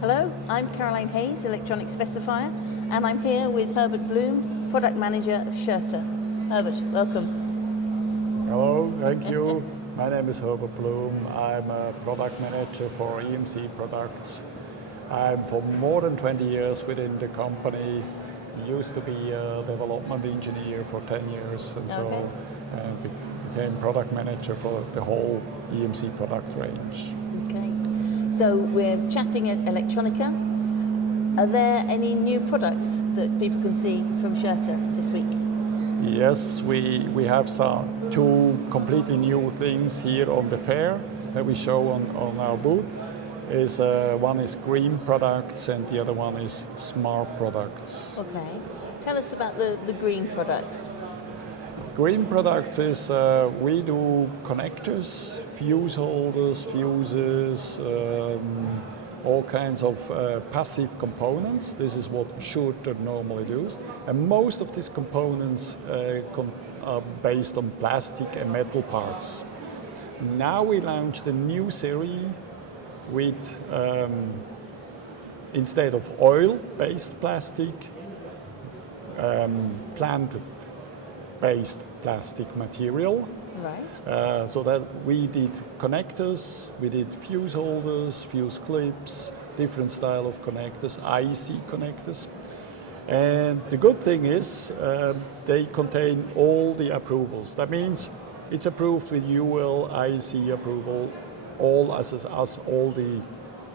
Hello, I'm Caroline Hayes, Electronic Specifier, and I'm here with Herbert Blum, Product Manager of Schurter. Herbert, welcome. Hello, thank you. My name is Herbert Blum. I'm a product manager for EMC products. I'm for more than 20 years within the company. Used to be a development engineer for 10 years, and so became product manager for the whole EMC product range. Okay. So we're chatting at Electronica. Are there any new products that people can see from Schurter this week? Yes, we have two completely new things here on the fair that we show on our booth. One is green products and the other one is smart products. Okay. Tell us about the green products. Green products is we do connectors, fuse holders, fuses, all kinds of passive components. This is what Schurter normally does. And most of these components are based on plastic and metal parts. Now we launched a new series with, instead of oil-based plastic, plant-based plastic material. Right. So that we did connectors, we did fuse holders, fuse clips, different style of connectors, IC connectors. And the good thing is they contain all the approvals. That means it's approved with UL, IC approval, all as all the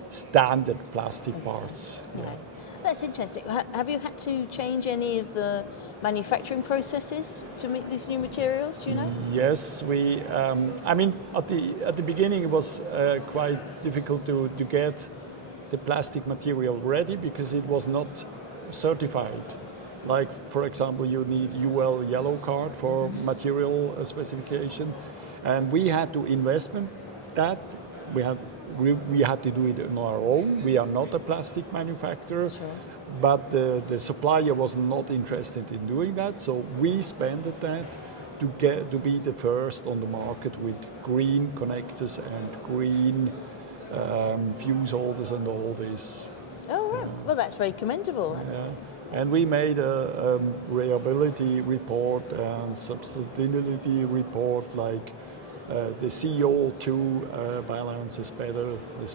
standard plastic parts. Right. That's interesting. Have you had to change any of the manufacturing processes to meet these new materials, do you know? Yes, we. I mean, at the beginning it was quite difficult to get the plastic material ready because it was not certified. Like, for example, you need UL yellow card for material specification, and we had to investment that. We had to do it on our own. We are not a plastic manufacturer. Sure. But the supplier was not interested in doing that, so we spent that to be the first on the market with green connectors and green fuse holders and all this. Oh, right. Well, that's very commendable. Yeah. And we made a reliability report and sustainability report, like the CO2 balance is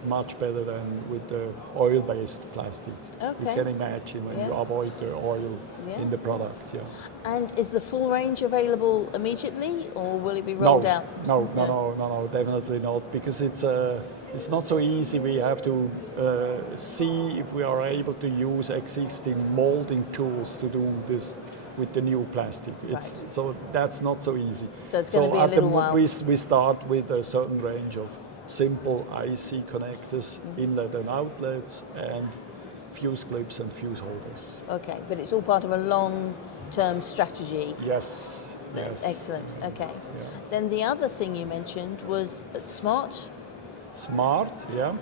much better than with the oil-based plastic. Okay. You can imagine when you avoid the oil in the product. Yeah. And is the full range available immediately, or will it be rolled out? No, definitely not, because it's not so easy. We have to see if we are able to use existing molding tools to do this with the new plastic. So that's not so easy. So it's going to be a little while. We start with a certain range of simple IC connectors, inlet and outlets, and fuse clips and fuse holders. Okay, but it's all part of a long-term strategy. Yes. That's excellent. Okay. Yeah. Then the other thing you mentioned was smart. Smart, yeah.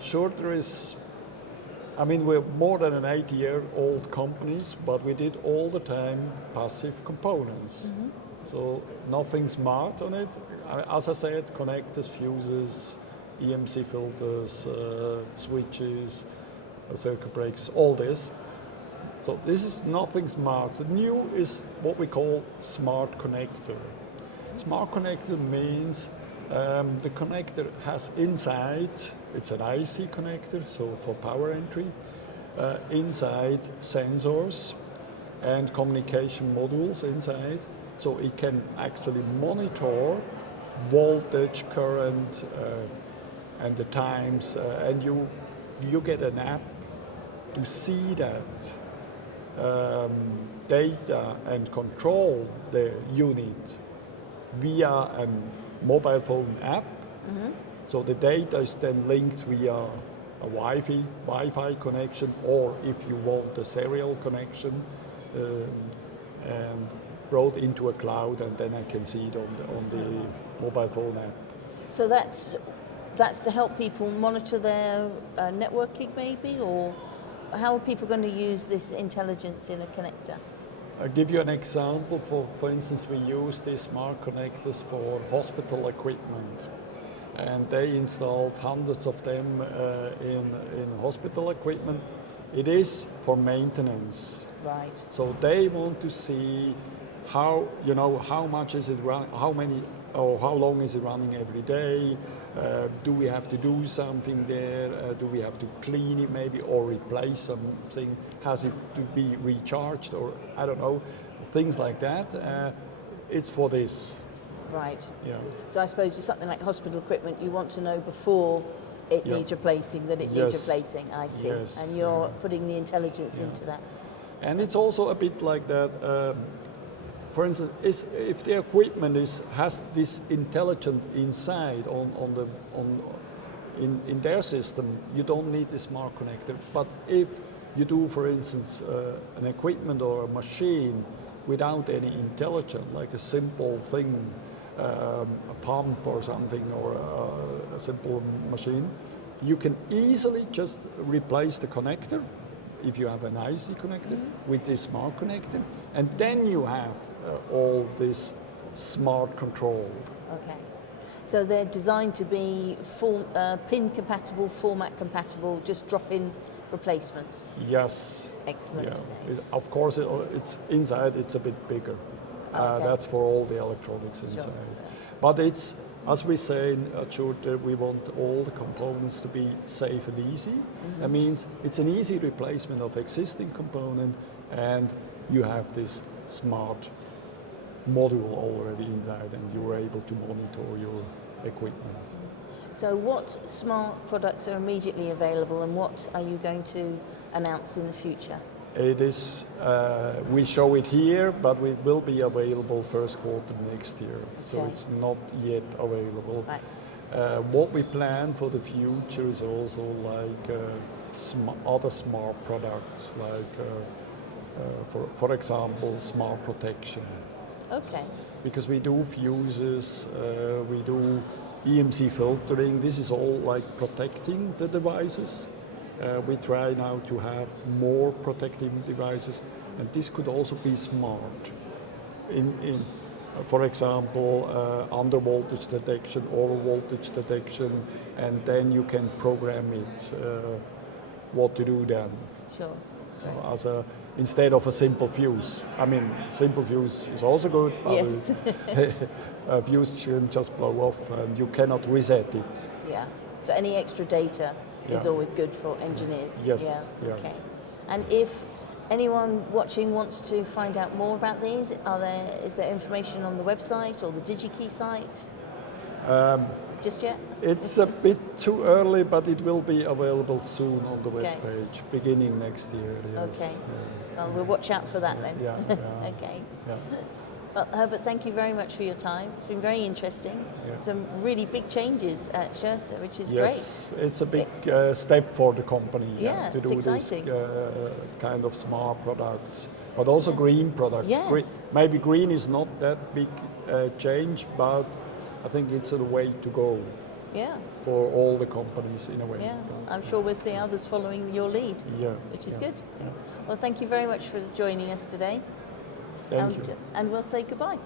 Schurter is. I mean, we're more than an 80-year-old company, but we did all the time passive components. Mm-hmm. So nothing smart on it. As I said, connectors, fuses, EMC filters, switches, circuit breakers, all this. So this is nothing smart. The new is what we call smart connector. Smart connector means the connector has inside, it's an IC connector, so for power entry, inside sensors and communication modules inside, so it can actually monitor voltage, current, and the times, and you get an app to see that data and control the unit via a mobile phone app. Mm-hmm. So the data is then linked via a Wi-Fi connection, or if you want a serial connection, and brought into a cloud, and then I can see it on the mobile phone app. So that's to help people monitor their networking, maybe, or how are people going to use this intelligence in a connector? I'll give you an example. For instance, we use these smart connectors for hospital equipment. and they installed hundreds of them in hospital equipment. It is for maintenance. Right. So they want to see how, you know, how much is it run, how many, or how long is it running every day? Do we have to do something there? Do we have to clean it maybe, or replace something? Has it to be recharged, or I don't know, things like that. It's for this. Right. Yeah. So I suppose with something like hospital equipment, you want to know before it Yeah. needs replacing that it needs replacing. I see. Yes. And you're putting the intelligence into that. And it's also a bit like that. For instance, if the equipment has this intelligent inside in their system, you don't need the smart connector. But if you do, for instance, an equipment or a machine without any intelligence, like a simple thing, a pump or something, or a simple machine, you can easily just replace the connector, if you have an IC connector, with this smart connector, and then you have all this smart control. Okay. So they're designed to be pin compatible, format compatible, just drop-in replacements. Yes. Excellent. Yeah. Of course, it's inside. It's a bit bigger. Okay. That's for all the electronics Sure. inside. But it's, as we say at Schurter, we want all the components to be safe and easy. That means it's an easy replacement of existing component, and you have this smart module already inside, and you're able to monitor your equipment. So what smart products are immediately available, and what are you going to announce in the future? It is, we show it here, but it will be available first quarter next year. So Okay. it's not yet available. That's What we plan for the future is also like other smart products, like for example, smart protection. okay. Because we do fuses, we do EMC filtering. This is all like protecting the devices. We try now to have more protective devices, and this could also be smart. For example, under voltage detection, over voltage detection, and then you can program it what to do then. Sure. So instead of a simple fuse. I mean, simple fuse is also good. Yes. A fuse can just blow off, and you cannot reset it. Yeah. So any extra data is Yeah. always good for engineers. Yes, Yeah. yes. Okay. And if anyone watching wants to find out more about these, is there information on the website or the Digi-Key site? Just yet? It's a bit too early, but it will be available soon on the Okay. webpage, beginning next year. Yes. Okay. Yeah. Well, we'll watch out for that then. Yeah, yeah. Okay. Yeah. Well, Herbert, thank you very much for your time. It's been very interesting. Yeah. Some really big changes at Schurter, which is Yes, it's a big step for the company Yeah, to it's do exciting. this kind of smart products, but also green products. Yes. Maybe green is not that big change, but I think it's a way to go great. Yeah, for all the companies in a way. yeah. I'm sure we'll see others following your lead, Yeah, which is yeah, good. yeah. Well, thank you very much for joining us today. Thank you. And we'll say goodbye.